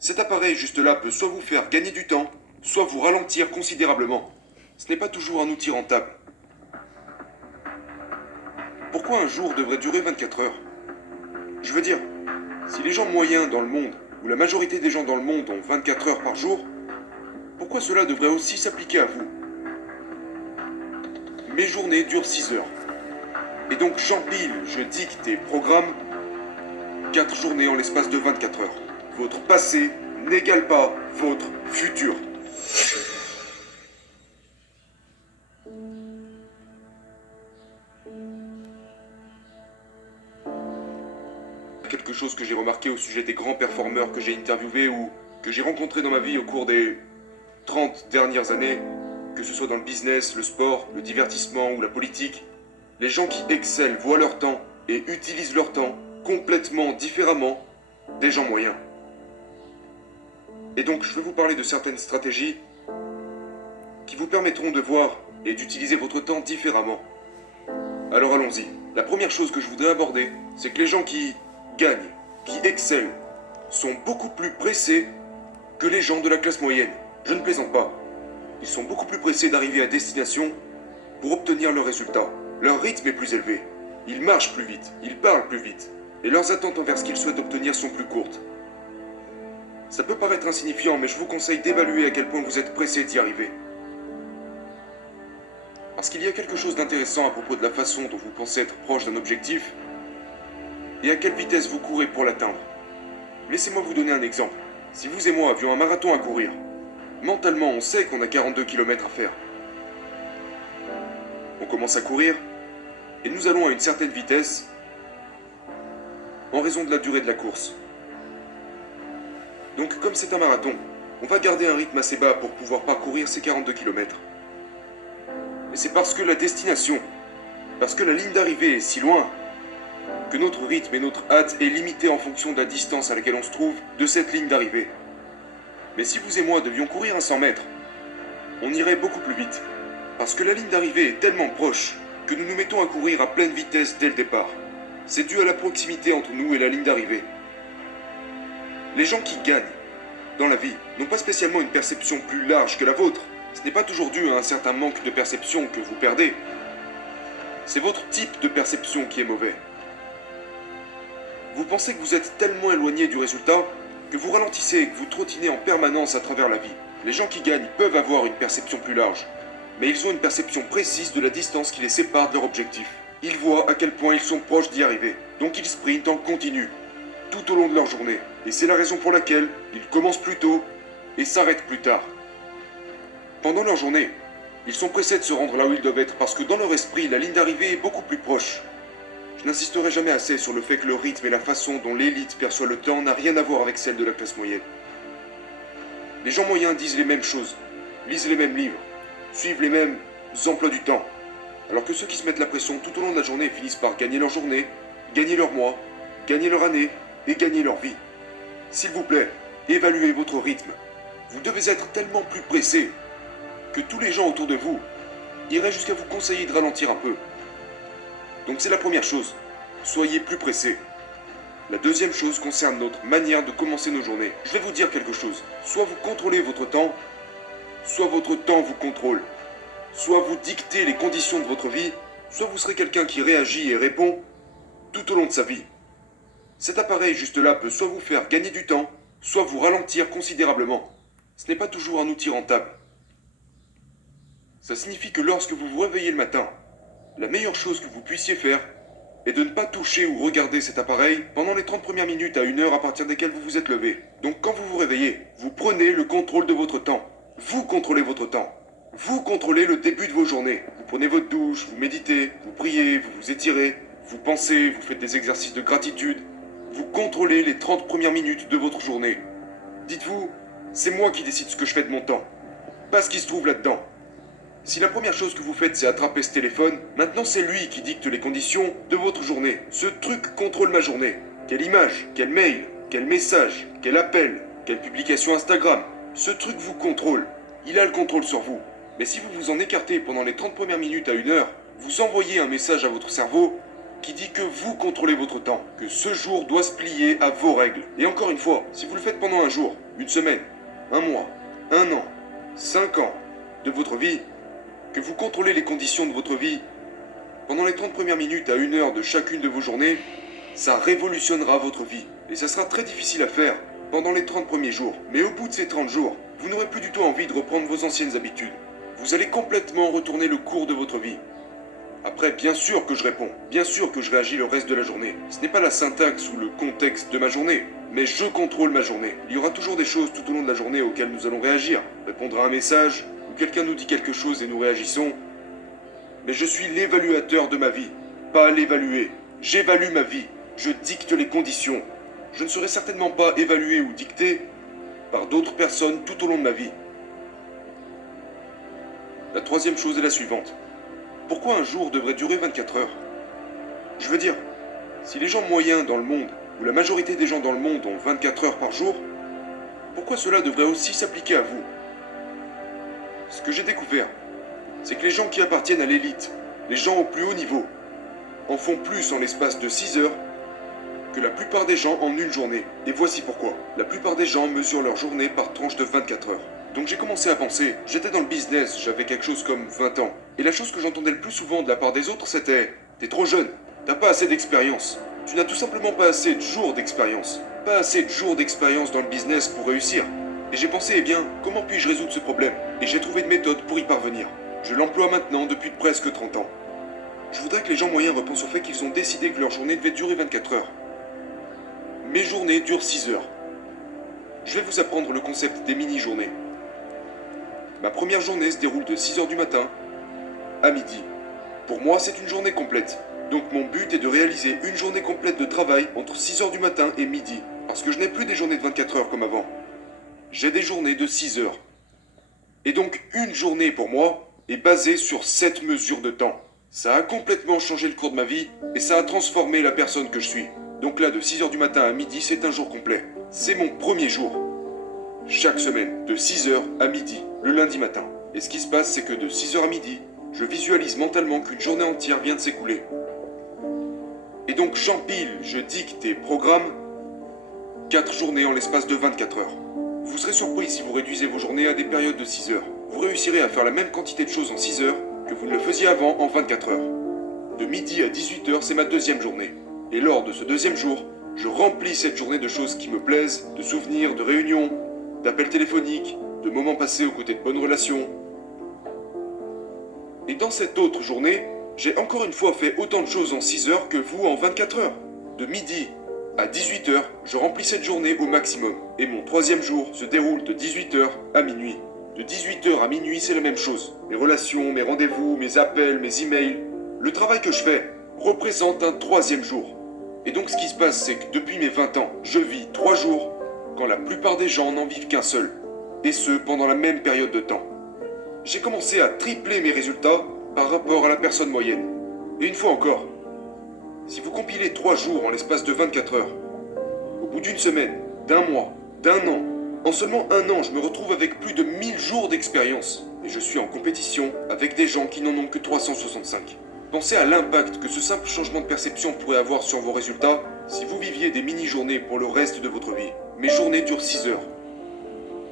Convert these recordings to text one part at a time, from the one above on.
Cet appareil juste là peut soit vous faire gagner du temps, soit vous ralentir considérablement. Ce n'est pas toujours un outil rentable. Pourquoi un jour devrait durer 24 heures? Je veux dire, si les gens moyens dans le monde, ou la majorité des gens dans le monde ont 24 heures par jour, pourquoi cela devrait aussi s'appliquer à vous? Mes journées durent 6 heures. Et donc j'empile, je dicte et programme 4 journées en l'espace de 24 heures. Votre passé n'égale pas votre futur. Quelque chose que j'ai remarqué au sujet des grands performeurs que j'ai interviewés ou que j'ai rencontrés dans ma vie au cours des 30 dernières années, que ce soit dans le business, le sport, le divertissement ou la politique, les gens qui excellent voient leur temps et utilisent leur temps complètement différemment des gens moyens. Et donc je vais vous parler de certaines stratégies qui vous permettront de voir et d'utiliser votre temps différemment. Alors allons-y. La première chose que je voudrais aborder, c'est que les gens qui gagnent, qui excellent, sont beaucoup plus pressés que les gens de la classe moyenne. Je ne plaisante pas. Ils sont beaucoup plus pressés d'arriver à destination pour obtenir leurs résultats. Leur rythme est plus élevé. Ils marchent plus vite, ils parlent plus vite, et leurs attentes envers ce qu'ils souhaitent obtenir sont plus courtes. Ça peut paraître insignifiant, mais je vous conseille d'évaluer à quel point vous êtes pressé d'y arriver. Parce qu'il y a quelque chose d'intéressant à propos de la façon dont vous pensez être proche d'un objectif et à quelle vitesse vous courez pour l'atteindre. Laissez-moi vous donner un exemple. Si vous et moi avions un marathon à courir, mentalement on sait qu'on a 42 km à faire. On commence à courir et nous allons à une certaine vitesse en raison de la durée de la course. Donc comme c'est un marathon, on va garder un rythme assez bas pour pouvoir parcourir ces 42 km. Mais c'est parce que la destination, parce que la ligne d'arrivée est si loin, que notre rythme et notre hâte est limité en fonction de la distance à laquelle on se trouve de cette ligne d'arrivée. Mais si vous et moi devions courir un 100 mètres, on irait beaucoup plus vite. Parce que la ligne d'arrivée est tellement proche que nous nous mettons à courir à pleine vitesse dès le départ. C'est dû à la proximité entre nous et la ligne d'arrivée. Les gens qui gagnent dans la vie n'ont pas spécialement une perception plus large que la vôtre. Ce n'est pas toujours dû à un certain manque de perception que vous perdez. C'est votre type de perception qui est mauvais. Vous pensez que vous êtes tellement éloigné du résultat que vous ralentissez et que vous trottinez en permanence à travers la vie. Les gens qui gagnent peuvent avoir une perception plus large, mais ils ont une perception précise de la distance qui les sépare de leur objectif. Ils voient à quel point ils sont proches d'y arriver, donc ils sprintent en continu, tout au long de leur journée. Et c'est la raison pour laquelle ils commencent plus tôt et s'arrêtent plus tard. Pendant leur journée, ils sont pressés de se rendre là où ils doivent être parce que dans leur esprit, la ligne d'arrivée est beaucoup plus proche. Je n'insisterai jamais assez sur le fait que le rythme et la façon dont l'élite perçoit le temps n'a rien à voir avec celle de la classe moyenne. Les gens moyens disent les mêmes choses, lisent les mêmes livres, suivent les mêmes emplois du temps, alors que ceux qui se mettent la pression tout au long de la journée finissent par gagner leur journée, gagner leur mois, gagner leur année et gagner leur vie. S'il vous plaît, évaluez votre rythme. Vous devez être tellement plus pressé que tous les gens autour de vous iraient jusqu'à vous conseiller de ralentir un peu. Donc c'est la première chose, soyez plus pressé. La deuxième chose concerne notre manière de commencer nos journées. Je vais vous dire quelque chose, soit vous contrôlez votre temps, soit votre temps vous contrôle. Soit vous dictez les conditions de votre vie, soit vous serez quelqu'un qui réagit et répond tout au long de sa vie. Cet appareil juste là peut soit vous faire gagner du temps, soit vous ralentir considérablement. Ce n'est pas toujours un outil rentable. Ça signifie que lorsque vous vous réveillez le matin, la meilleure chose que vous puissiez faire est de ne pas toucher ou regarder cet appareil pendant les 30 premières minutes à 1 heure à partir desquelles vous vous êtes levé. Donc quand vous vous réveillez, vous prenez le contrôle de votre temps. Vous contrôlez votre temps. Vous contrôlez le début de vos journées. Vous prenez votre douche, vous méditez, vous priez, vous vous étirez, vous pensez, vous faites des exercices de gratitude. Vous contrôlez les 30 premières minutes de votre journée. Dites-vous, c'est moi qui décide ce que je fais de mon temps, pas ce qui se trouve là-dedans. Si la première chose que vous faites c'est attraper ce téléphone, maintenant c'est lui qui dicte les conditions de votre journée. Ce truc contrôle ma journée. Quelle image, quel mail, quel message, quel appel, quelle publication Instagram. Ce truc vous contrôle. Il a le contrôle sur vous. Mais si vous vous en écartez pendant les 30 premières minutes à 1 heure, vous envoyez un message à votre cerveau qui dit que vous contrôlez votre temps, que ce jour doit se plier à vos règles. Et encore une fois, si vous le faites pendant un jour, une semaine, un mois, un an, 5 ans de votre vie, que vous contrôlez les conditions de votre vie, pendant les 30 premières minutes à 1 heure de chacune de vos journées, ça révolutionnera votre vie. Et ça sera très difficile à faire pendant les 30 premiers jours. Mais au bout de ces 30 jours, vous n'aurez plus du tout envie de reprendre vos anciennes habitudes. Vous allez complètement retourner le cours de votre vie. Après, bien sûr que je réponds, bien sûr que je réagis le reste de la journée. Ce n'est pas la syntaxe ou le contexte de ma journée, mais je contrôle ma journée. Il y aura toujours des choses tout au long de la journée auxquelles nous allons réagir. Répondre à un message, ou quelqu'un nous dit quelque chose et nous réagissons. Mais je suis l'évaluateur de ma vie, pas l'évaluer. J'évalue ma vie, je dicte les conditions. Je ne serai certainement pas évalué ou dicté par d'autres personnes tout au long de ma vie. La troisième chose est la suivante. Pourquoi un jour devrait durer 24 heures? Je veux dire, si les gens moyens dans le monde, ou la majorité des gens dans le monde ont 24 heures par jour, pourquoi cela devrait aussi s'appliquer à vous? Ce que j'ai découvert, c'est que les gens qui appartiennent à l'élite, les gens au plus haut niveau, en font plus en l'espace de 6 heures que la plupart des gens en une journée. Et voici pourquoi. La plupart des gens mesurent leur journée par tranche de 24 heures. Donc j'ai commencé à penser, j'étais dans le business, j'avais quelque chose comme 20 ans. Et la chose que j'entendais le plus souvent de la part des autres, c'était « T'es trop jeune, t'as pas assez d'expérience. Tu n'as tout simplement pas assez de jours d'expérience. Pas assez de jours d'expérience dans le business pour réussir. » Et j'ai pensé, eh bien, comment puis-je résoudre ce problème? Et j'ai trouvé une méthode pour y parvenir. Je l'emploie maintenant depuis presque 30 ans. Je voudrais que les gens moyens repensent au fait qu'ils ont décidé que leur journée devait durer 24 heures. Mes journées durent 6 heures. Je vais vous apprendre le concept des mini-journées. Ma première journée se déroule de 6 heures du matin à midi. Pour moi, c'est une journée complète. Donc mon but est de réaliser une journée complète de travail entre 6 heures du matin et midi. Parce que je n'ai plus des journées de 24 heures comme avant. J'ai des journées de 6 heures. Et donc une journée pour moi est basée sur cette mesure de temps. Ça a complètement changé le cours de ma vie et ça a transformé la personne que je suis. Donc là, de 6 heures du matin à midi, c'est un jour complet. C'est mon premier jour. Chaque semaine, de 6 heures à midi, le lundi matin. Et ce qui se passe, c'est que de 6 heures à midi, je visualise mentalement qu'une journée entière vient de s'écouler. Et donc j'empile, je dicte et programme 4 journées en l'espace de 24 heures. Vous serez surpris si vous réduisez vos journées à des périodes de 6 heures. Vous réussirez à faire la même quantité de choses en 6 heures que vous ne le faisiez avant en 24 heures. De midi à 18 heures, c'est ma deuxième journée. Et lors de ce deuxième jour, je remplis cette journée de choses qui me plaisent, de souvenirs, de réunions, d'appels téléphoniques, de moments passés aux côtés de bonnes relations. Et dans cette autre journée, j'ai encore une fois fait autant de choses en 6 heures que vous en 24 heures. De midi à 18 heures, je remplis cette journée au maximum. Et mon troisième jour se déroule de 18 heures à minuit. De 18 heures à minuit, c'est la même chose. Mes relations, mes rendez-vous, mes appels, mes emails. Le travail que je fais représente un troisième jour. Et donc ce qui se passe, c'est que depuis mes 20 ans, je vis 3 jours quand la plupart des gens n'en vivent qu'un seul. Et ce, pendant la même période de temps. J'ai commencé à tripler mes résultats par rapport à la personne moyenne. Et une fois encore, si vous compilez 3 jours en l'espace de 24 heures, au bout d'une semaine, d'un mois, d'un an, en seulement un an, je me retrouve avec plus de 1000 jours d'expérience. Et je suis en compétition avec des gens qui n'en ont que 365. Pensez à l'impact que ce simple changement de perception pourrait avoir sur vos résultats si vous viviez des mini-journées pour le reste de votre vie. Mes journées durent 6 heures.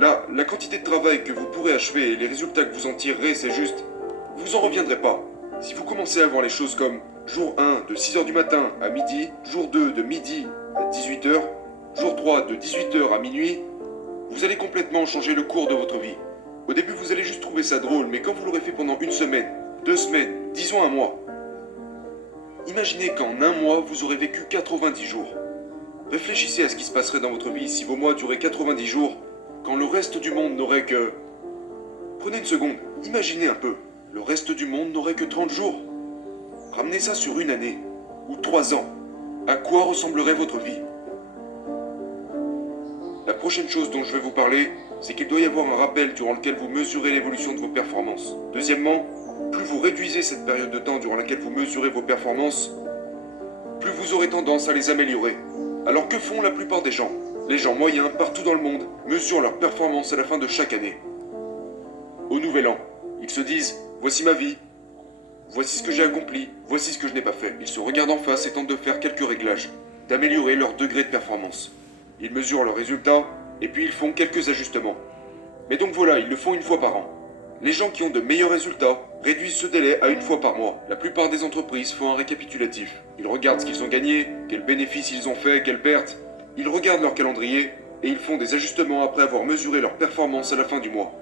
Là, la quantité de travail que vous pourrez achever et les résultats que vous en tirerez, c'est juste... Vous en reviendrez pas. Si vous commencez à voir les choses comme jour 1 de 6 heures du matin à midi, jour 2 de midi à 18 heures, jour 3 de 18 heures à minuit, vous allez complètement changer le cours de votre vie. Au début, vous allez juste trouver ça drôle, mais quand vous l'aurez fait pendant une semaine, 2 semaines, disons un mois, imaginez qu'en un mois, vous aurez vécu 90 jours. Réfléchissez à ce qui se passerait dans votre vie si vos mois duraient 90 jours, quand le reste du monde n'aurait que... Prenez une seconde, imaginez un peu. Le reste du monde n'aurait que 30 jours. Ramenez ça sur une année, ou 3 ans. À quoi ressemblerait votre vie? La prochaine chose dont je vais vous parler, c'est qu'il doit y avoir un rappel durant lequel vous mesurez l'évolution de vos performances. Deuxièmement, plus vous réduisez cette période de temps durant laquelle vous mesurez vos performances, plus vous aurez tendance à les améliorer. Alors que font la plupart des gens? Les gens moyens, partout dans le monde, mesurent leurs performances à la fin de chaque année. Au nouvel an, ils se disent « Voici ma vie. Voici ce que j'ai accompli, voici ce que je n'ai pas fait. Ils se regardent en face et tentent de faire quelques réglages, d'améliorer leur degré de performance. Ils mesurent leurs résultats, et puis ils font quelques ajustements. Mais donc voilà, ils le font une fois par an. Les gens qui ont de meilleurs résultats réduisent ce délai à une fois par mois. La plupart des entreprises font un récapitulatif. Ils regardent ce qu'ils ont gagné, quels bénéfices ils ont fait, quelles pertes. Ils regardent leur calendrier et ils font des ajustements après avoir mesuré leur performance à la fin du mois.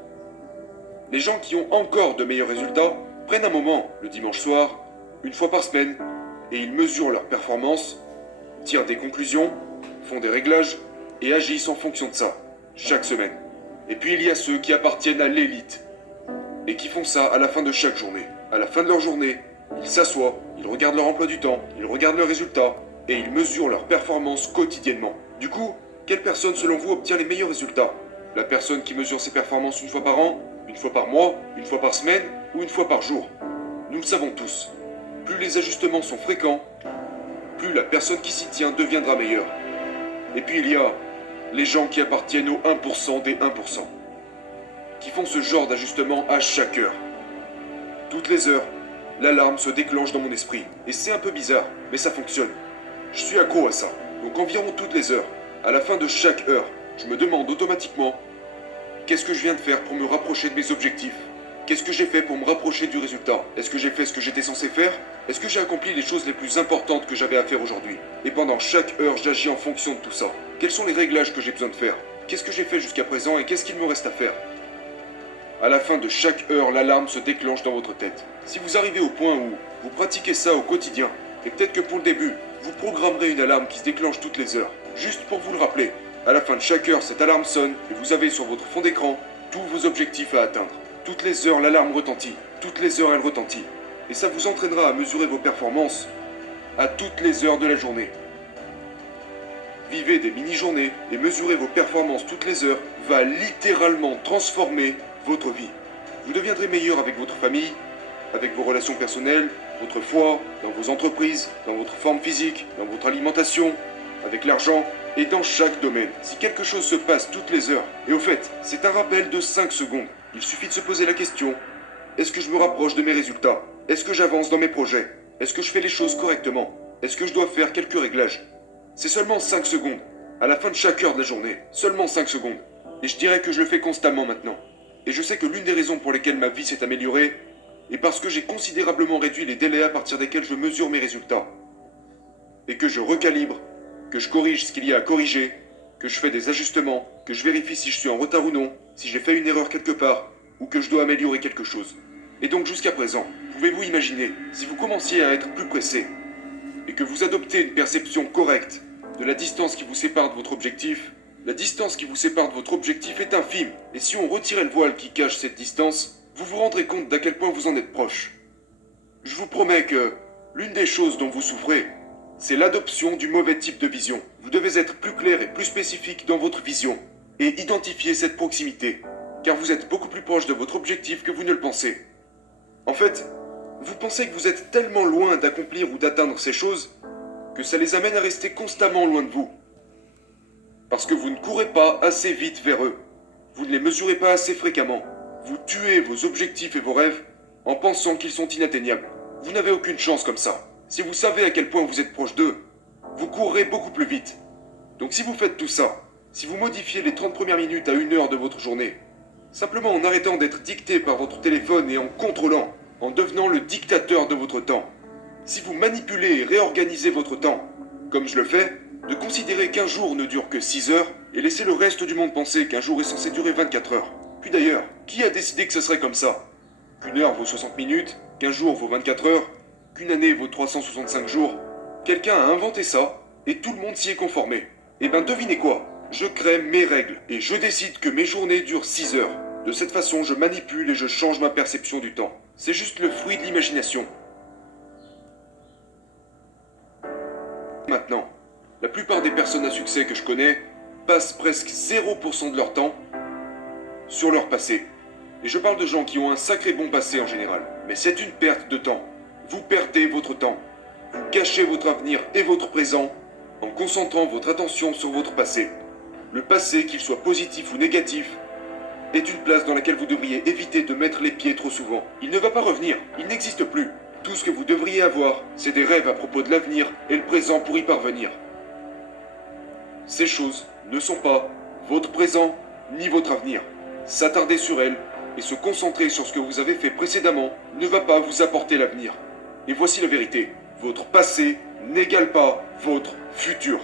Les gens qui ont encore de meilleurs résultats prennent un moment, le dimanche soir, une fois par semaine, et ils mesurent leur performance, tirent des conclusions, font des réglages et agissent en fonction de ça, chaque semaine. Et puis il y a ceux qui appartiennent à l'élite et qui font ça à la fin de chaque journée. À la fin de leur journée, ils s'assoient, ils regardent leur emploi du temps, ils regardent leurs résultats et ils mesurent leur performance quotidiennement. Du coup, quelle personne selon vous obtient les meilleurs résultats? La personne qui mesure ses performances une fois par an, une fois par mois, une fois par semaine ou une fois par jour? Nous le savons tous. Plus les ajustements sont fréquents, plus la personne qui s'y tient deviendra meilleure. Et puis il y a les gens qui appartiennent au 1% des 1%, qui font ce genre d'ajustement à chaque heure. Toutes les heures, l'alarme se déclenche dans mon esprit, et c'est un peu bizarre, mais ça fonctionne. Je suis accro à ça, donc environ toutes les heures, à la fin de chaque heure, je me demande automatiquement qu'est-ce que je viens de faire pour me rapprocher de mes objectifs? Qu'est-ce que j'ai fait pour me rapprocher du résultat? Est-ce que j'ai fait ce que j'étais censé faire? Est-ce que j'ai accompli les choses les plus importantes que j'avais à faire aujourd'hui? Et pendant chaque heure, j'agis en fonction de tout ça. Quels sont les réglages que j'ai besoin de faire? Qu'est-ce que j'ai fait jusqu'à présent et qu'est-ce qu'il me reste à faire? À la fin de chaque heure, l'alarme se déclenche dans votre tête. Si vous arrivez au point où vous pratiquez ça au quotidien, et peut-être que pour le début, vous programmerez une alarme qui se déclenche toutes les heures, juste pour vous le rappeler. À la fin de chaque heure, cette alarme sonne et vous avez sur votre fond d'écran tous vos objectifs à atteindre. Toutes les heures, l'alarme retentit. Toutes les heures, elle retentit. Et ça vous entraînera à mesurer vos performances à toutes les heures de la journée. Vivez des mini-journées et mesurez vos performances toutes les heures va littéralement transformer votre vie. Vous deviendrez meilleur avec votre famille, avec vos relations personnelles, votre foi, dans vos entreprises, dans votre forme physique, dans votre alimentation, avec l'argent et dans chaque domaine. Si quelque chose se passe toutes les heures, et au fait, c'est un rappel de 5 secondes, il suffit de se poser la question, est-ce que je me rapproche de mes résultats? Est-ce que j'avance dans mes projets? Est-ce que je fais les choses correctement? Est-ce que je dois faire quelques réglages? C'est seulement 5 secondes, à la fin de chaque heure de la journée, seulement 5 secondes. Et je dirais que je le fais constamment maintenant. Et je sais que l'une des raisons pour lesquelles ma vie s'est améliorée est parce que j'ai considérablement réduit les délais à partir desquels je mesure mes résultats. Et que je recalibre, que je corrige ce qu'il y a à corriger, que je fais des ajustements, que je vérifie si je suis en retard ou non, si j'ai fait une erreur quelque part, ou que je dois améliorer quelque chose. Et donc jusqu'à présent, pouvez-vous imaginer, si vous commenciez à être plus pressé, et que vous adoptez une perception correcte de la distance qui vous sépare de votre objectif, la distance qui vous sépare de votre objectif est infime, et si on retirait le voile qui cache cette distance, vous vous rendrez compte d'à quel point vous en êtes proche. Je vous promets que l'une des choses dont vous souffrez, c'est l'adoption du mauvais type de vision. Vous devez être plus clair et plus spécifique dans votre vision, et identifier cette proximité, car vous êtes beaucoup plus proche de votre objectif que vous ne le pensez. En fait, vous pensez que vous êtes tellement loin d'accomplir ou d'atteindre ces choses, que ça les amène à rester constamment loin de vous. Parce que vous ne courez pas assez vite vers eux. Vous ne les mesurez pas assez fréquemment. Vous tuez vos objectifs et vos rêves en pensant qu'ils sont inatteignables. Vous n'avez aucune chance comme ça. Si vous savez à quel point vous êtes proche d'eux, vous courrez beaucoup plus vite. Donc si vous faites tout ça, si vous modifiez les 30 premières minutes à 1 heure de votre journée, simplement en arrêtant d'être dicté par votre téléphone et en contrôlant, en devenant le dictateur de votre temps, si vous manipulez et réorganisez votre temps, comme je le fais, de considérer qu'un jour ne dure que 6 heures et laisser le reste du monde penser qu'un jour est censé durer 24 heures. Puis d'ailleurs, qui a décidé que ce serait comme ça? Qu'une heure vaut 60 minutes, qu'un jour vaut 24 heures, qu'une année vaut 365 jours? Quelqu'un a inventé ça et tout le monde s'y est conformé. Et ben devinez quoi? Je crée mes règles et je décide que mes journées durent 6 heures. De cette façon, je manipule et je change ma perception du temps. C'est juste le fruit de l'imagination. Maintenant, la plupart des personnes à succès que je connais passent presque 0% de leur temps sur leur passé. Et je parle de gens qui ont un sacré bon passé en général. Mais c'est une perte de temps. Vous perdez votre temps. Vous gâchez votre avenir et votre présent en concentrant votre attention sur votre passé. Le passé, qu'il soit positif ou négatif, est une place dans laquelle vous devriez éviter de mettre les pieds trop souvent. Il ne va pas revenir, il n'existe plus. Tout ce que vous devriez avoir, c'est des rêves à propos de l'avenir et le présent pour y parvenir. Ces choses ne sont pas votre présent ni votre avenir. S'attarder sur elles et se concentrer sur ce que vous avez fait précédemment ne va pas vous apporter l'avenir. Et voici la vérité. Votre passé n'égale pas votre futur.